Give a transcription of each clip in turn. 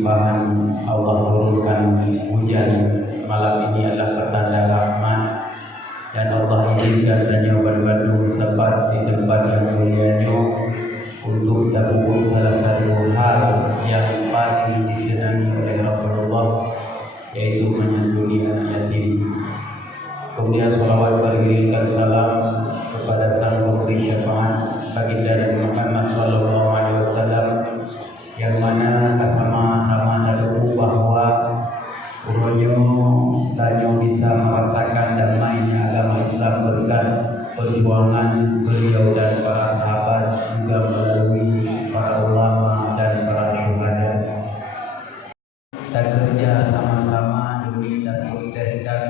berlimpahan Allah turunkan hujan malam ini adalah pertanda rahmat, dan Allah izinkan dan Bandung sempat di tempat yang mulianya untuk tabur salah satu hal yang paling disenangi oleh Rasulullah, yaitu menyantuni anak yatim. Kemudian salawat beriringan salam kepada sang pemberi syafaat baginda Nabi Muhammad sallallahu alaihi wasallam, yang mana sama-sama tahu bahwa urunyo tanyo bisa merasakan damainya agama Islam berkat perjuangan beliau dan para sahabat, juga melalui para ulama dan para syuhada. Dan kerja sama-sama demi dan sukseskan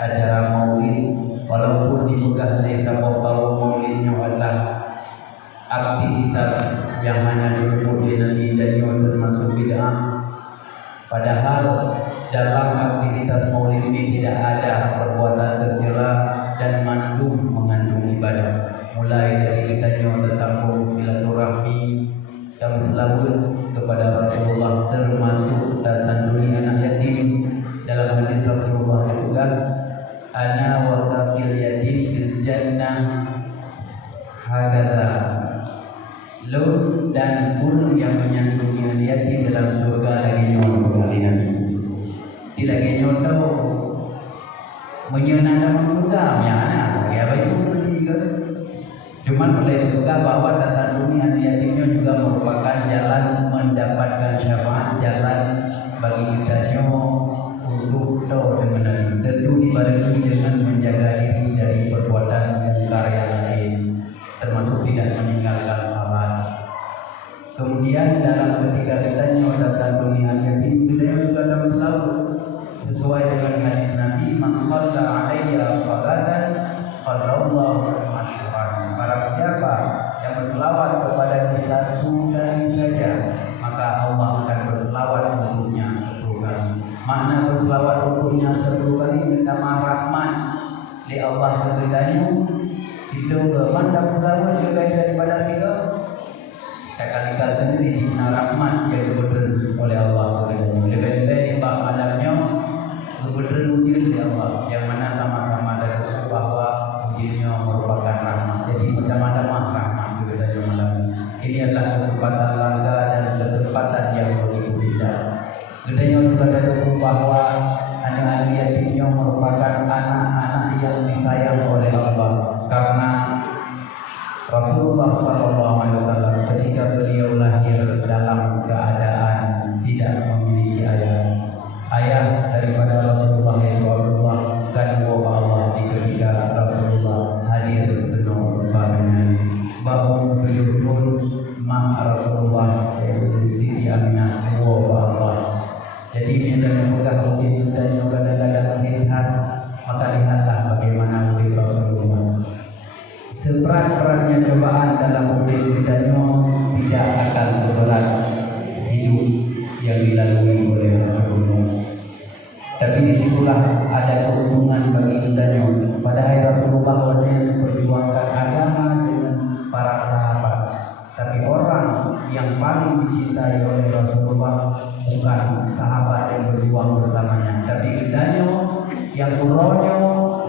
acara maulid, walaupun di Megah Desa Pokal maulidnya adalah aktivitas yang hanya dilakukan di dan termasuk bid'ah. Padahal dalam aktivitas maulid ini tidak ada perbuatan tercela dan mengandung ibadah. Mulai dari kita tersambung silaturahmi dan selawat kepada Rasulullah, termasuk tasanduri anak yatim. Dalam hadis Rasulullah juga, ana wa kafil yatim fil jannah hakadha. Lo dan pun yang menyandungi anak yatim dalam surga lagi nyono kalian. Tidak lagi nyono menyenangkan manusia, anak ya baik juga. Cuman boleh juga bahwa tasanduri anak yatimnya juga merupakan jalan mendapatkan syafaat, jalan bagi kita untuk tahu dengan Nabi. Tentu dibarengi dengan menjaga diri dari perbuatan mungkar yang lain, termasuk tidak meninggalkan salat. Kemudian dalam ketika ditanya tentang dunia yatim, kita juga dalam selalu sesuai dengan hadis Nabi, "Man shalla 'alayya salatan sallallahu asyran." Barang siapa yang berselawat kepada satu kali saja, maka Allah akan berselawat untuknya 10 kali. Makna berselawat untuknya 10 kali pertama rahmat li Allah keridanya. Itu mandang selawat juga daripada kita. Kali-kali sendiri dina rahmat yang diberi oleh Allah keridanya. Lebih-lebih bab malamnya diberi ujian oleh Allah, yang mana sama-sama dari bahwa ujiannya merupakan rahmat. Jadi macam-macam rahmat juga dari malam. Ini adalah kesempatan langka dan kesempatan yang begitu indah. Kedanya juga tahu bahwa anak-anak yatimnya merupakan anak-anak yang disayang oleh Allah, karena Rasulullah SAW ketika beliau lahir dalam keadaan tidak memiliki ayah daripada Rasulullah itu Abdullah dan Allah ketika Rasulullah hadir penuh badannya bahwa beliau pun Rasulullah yaitu Siti Aminah Allah. Jadi ini adalah pegang mungkin dan juga kadang-kadang lihat, maka lihatlah bagaimana urip Rasulullah. Seberat-beratnya cobaan dalam urip kita tidak akan seberat hidup yang dilalui oleh Rasulullah. Tapi disitulah ada keuntungan bagi kita. Pada hari Rasulullah wajib memperjuangkan agama dengan para sahabat. Tapi orang yang paling dicintai oleh Rasulullah bukan sahabat yang berjuang bersamanya, tapi kitanya yang puronyo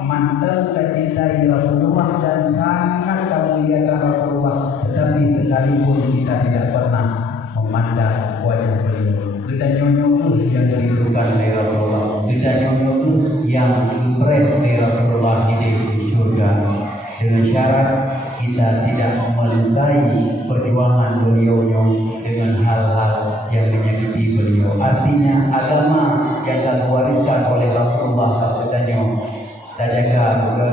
mantel kecintai Rasulullah dan sangat memuliakan Rasulullah, tetapi sekalipun kita tidak pernah memandang wajah beliau. Kitanya yang dirindukan oleh Rasulullah, kitanya yang impress oleh Rasulullah di surga, dengan syarat kita tidak melukai perjuangan beliau dengan hal-hal yang menyakiti beliau. Artinya agama yang telah diwariskan oleh Rasulullah katanya tak jaga juga,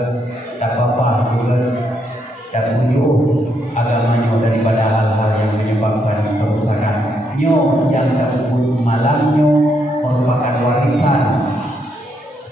tak apa juga, tak bujuk agamanya daripada hal-hal yang menyebabkan kerusakan. Yang tersebut malamnya merupakan warisan,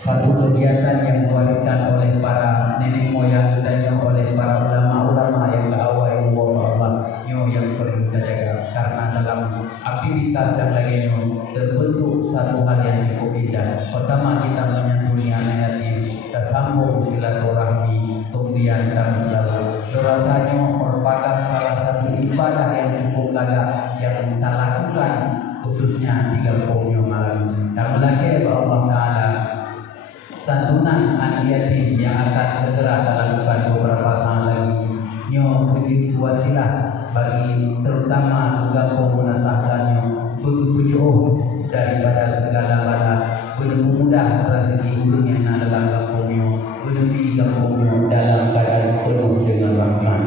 satu kegiatan yang diwariskan oleh para nenek moyang dan oleh para ulama-ulama yang keawal Allah yang perlu kita jaga, karena dalam aktivitas yang lainnya terbentuk satu hal yang cukup indah. Pertama, kita menyantuni anak yatim, kita sambung silaturahmi, kemudian kita selalu rasanya merupakan salah satu ibadah yang cukup layak yang kita lakukan khususnya di kampungnya malam. Dan lagi Allah Ta'ala santunan anak yatim yang akan segera dilakukan beberapa saat lagi. Nyo puji wasilah bagi terutama juga pemunasahkannya puji daripada segala bala mudah rezeki ulun yang ada dalam kampungnya menuju kampungnya dalam keadaan penuh dengan rahmat.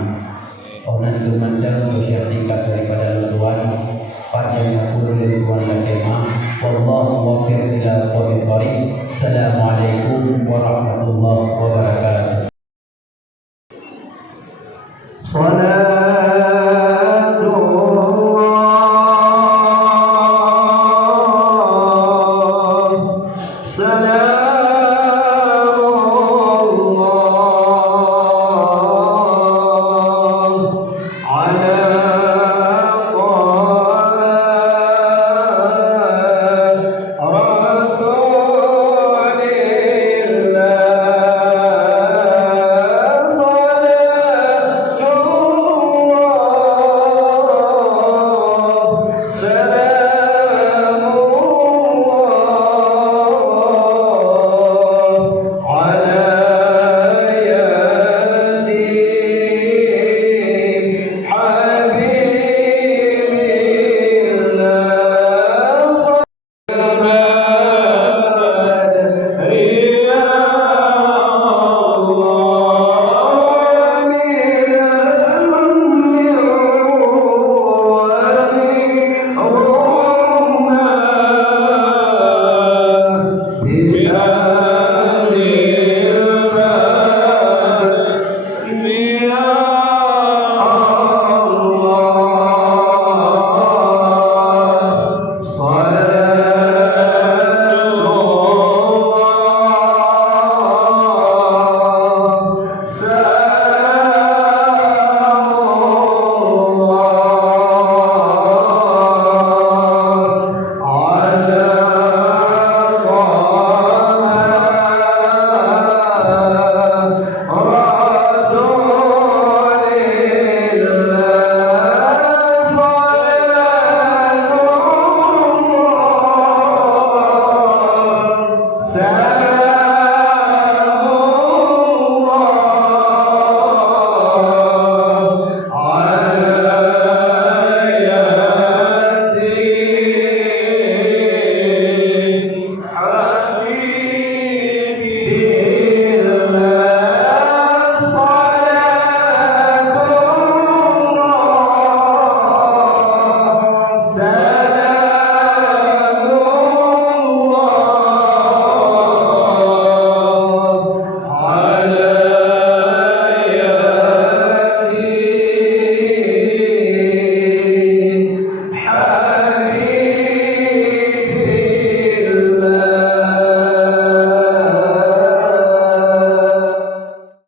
Orang itu mandang bersiap tingkat daripada Tuhan pada yang aku oleh Tuhan dan tema. Wallahu wafir ila tariq. Assalamualaikum warahmatullahi wabarakatuh. Salam